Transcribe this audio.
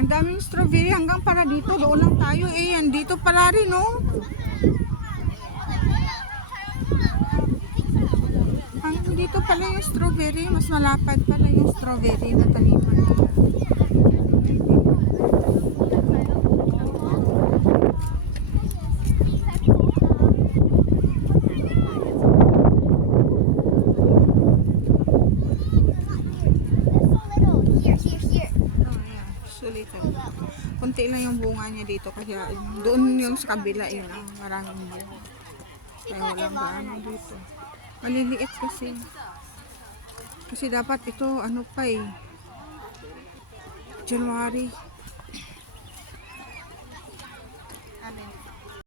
Ang daming strawberry hanggang para dito. Doon lang tayo eh. Andito pala rin oh. Hanggang dito pala yung strawberry. Mas malapad pala yung strawberry na taniman nila. Kunti lang yung bunga niya dito kasi doon yung sa kabila yun ang maraming bunga. Kaya walang gaano dito. Maliliit kasi dapat ito ano pa eh January.